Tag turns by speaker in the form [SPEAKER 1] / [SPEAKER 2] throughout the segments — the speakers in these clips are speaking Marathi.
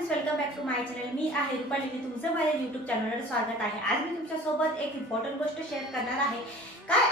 [SPEAKER 1] Friends welcome back to my channel मी आहे रुपाली. तुमचं माझ्या युट्यूब चॅनलवर स्वागत आहे. आज मी तुमच्यासोबत एक इम्पॉर्टंट गोष्ट शेअर करणार आहे. काय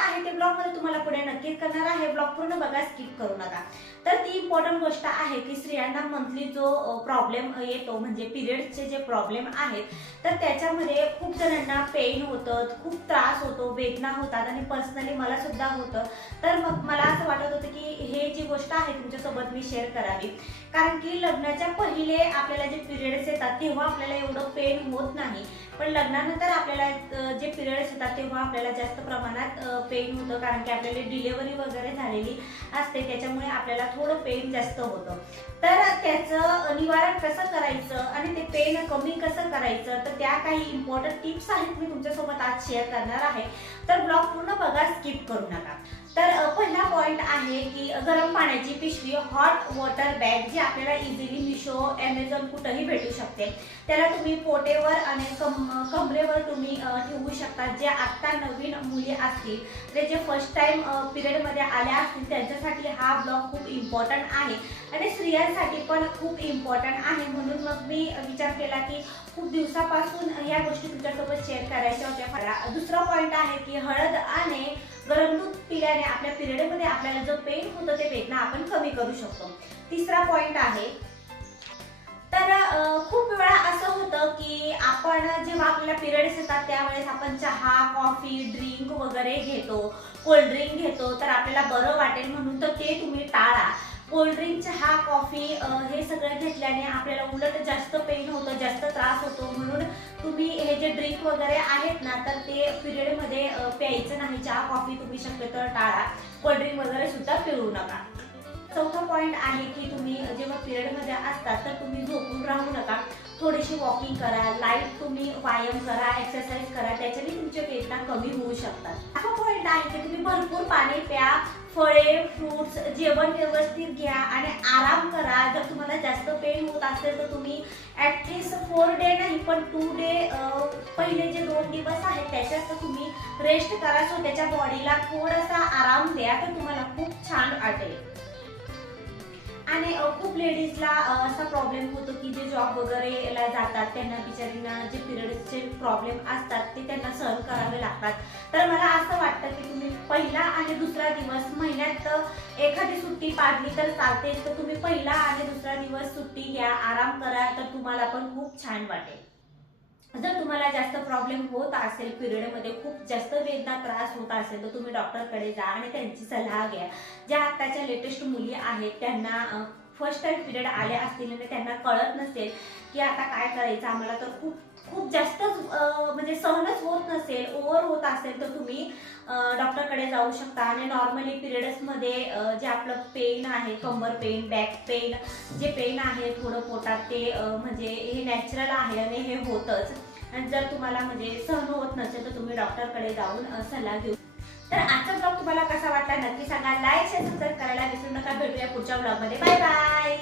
[SPEAKER 1] तुम्हाला पुढे नक्कीच करणार आहे. ब्लॉग पूर्ण बघा स्किप करू नका. तर ती इम्पॉर्टंट गोष्ट आहे की स्त्रियांना मंथली जो प्रॉब्लेम येतो म्हणजे पिरियड्सचे जे प्रॉब्लेम आहेत तर त्याच्यामध्ये खूप जणांना पेन होतं खूप त्रास होतो वेदना होतात आणि पर्सनली मला सुद्धा होतं. तर मग मला असं वाटत होतं की हे जी गोष्ट आहे तुमच्यासोबत मी शेअर करावी. कारण की लग्नाच्या पहिले आपल्याला जे पिरियड्स येतात तेव्हा आपल्याला एवढं पेन होत नाही. पण लग्नानंतर आपल्याला जे पिरियड्स येतात तेव्हा आपल्याला जास्त प्रमाणात पेन होतं. कारण की आपल्याला डिलेवरी वगैरे झालेली असते त्याच्यामुळे आपल्याला थोडं पेन जास्त होतं. तर त्याचं निवारण कसं करायचं आणि ते पेन कमी कसं करायचं तर त्या काही इम्पॉर्टंट टिप्स आहेत मी तुमच्यासोबत आज शेअर करणार आहे. तर ब्लॉग पूर्ण बघा स्किप करू नका. तर पहिला पॉईंट आहे की गरम पाण्याची पिशवी हॉट वॉटर बॅग जी आपल्याला इझिली मिशो ॲमेझॉन कुठंही भेटू शकते. त्याला तुम्ही पोटेवर आणि कम कमरेवर तुम्ही ठेवू शकता. जे आत्ता नवीन मुली असतील ते जे फर्स्ट टाइम पिरियडमध्ये आल्या असतील त्यांच्यासाठी हा ब्लॉग खूप इम्पॉर्टंट आहे. आणि स्त्रियांसाठी पण खूप इम्पॉर्टंट आहे. म्हणून मग मी विचार केला की खूप दिवसापासून या गोष्टी तुमच्यासोबत शेअर करायच्या होत्या. दुसरा पॉइंट आहे की हळद आणि गरम दूध पिल्याने आपल्या पिरियडमध्ये आपल्याला जो पेन होतं ते वेदना आपण कमी करू शकतो. तिसरा पॉईंट आहे. तर खूप वेळा असं होतं की आपण जेव्हा आपल्याला पिरियड्स येतात त्यावेळेस आपण चहा कॉफी ड्रिंक वगैरे घेतो कोल्ड ड्रिंक घेतो तर आपल्याला बरं वाटेल म्हणून तर ते तुम्ही टाळा. कोल्ड्रिंक चहा कॉफी हे सगळं घेतल्याने आपल्याला उलट जास्त पेन होतं जास्त त्रास होतो. म्हणून तुम्ही हे जे ड्रिंक वगैरे आहेत ना तर ते पिरियडमध्ये प्यायचं नाही. चहा कॉफी तुम्ही शक्यतो टाळा. कोल्ड्रिंक वगैरे सुद्धा पिळू नका. चौथा पॉईंट आहे की तुम्ही जेव्हा पिरियडमध्ये असतात तर तुम्ही झोपून राहू नका. थोडीशी वॉकिंग करा लाइट तुम्ही व्यायाम करा एक्सरसाइज करा. त्याच्याने तुमच्या वेदना कमी होऊ शकतात. हा पॉईंट आहे की तुम्ही भरपूर पाणी प्या. फळे फ्रुट्स जेवण व्यवस्थित घ्या आणि आराम करा. जर तुम्हाला जास्त पेन होत असेल तर तुम्ही ॲटलिस्ट फोर डे नाही पण टू डे पहिले जे दोन दिवस आहेत त्याच्यात तुम्ही रेस्ट करा. सो त्याच्या बॉडीला थोडासा आराम द्या तर तुम्हाला खूप छान वाटेल. खूप लेडीजला असा प्रॉब्लेम होतो की जे जॉब वगैरे ला जातात त्यांना बिचारींना जे पिरियडचे प्रॉब्लेम असतात ते त्यांना सहन करावे लागतात. तर मला असं वाटतं की तुम्ही पहिला आणि दुसरा दिवस महिन्यात एखादी सुट्टी पाडली तर चालते तर तुम्ही पहिला आणि दुसरा दिवस सुट्टी घ्या आराम करा तर तुम्हाला पण खूप छान वाटेल. जर तुम्हाला जास्त प्रॉब्लेम होत असेल पिरियडमध्ये खूप जास्त वेदना त्रास होत असेल तर तुम्ही डॉक्टरकडे जा आणि त्यांची सल्ला घ्या. ज्या आत्ताच्या लेटेस्ट मुली आहेत त्यांना फर्स्ट टाइम पिरियड आले असतील आणि त्यांना कळत नसेल की आता काय करायचं आम्हाला तर खूप खूप जास्त म्हणजे सहनच होत नसेल ओव्हर होत असेल तर तुम्ही डॉक्टरकडे जाऊ शकता. आणि नॉर्मली पिरियड्समध्ये जे आपलं पेन आहे कंबर पेन बॅक पेन जे पेन आहे थोडं पोटात ते म्हणजे हे नॅचरल आहे आणि हे होतच. आणि जर तुम्हाला म्हणजे सहन होत नसेल तर तुम्ही डॉक्टरकडे जाऊन सल्ला घेऊ तर आजचा ब्लॉग तुम्हाला कसा वाटला नक्की सांगा. लाईक शेअर सबस्क्राईब करायला विसरू नका. भेटूया पुढच्या ब्लॉगमध्ये बाय बाय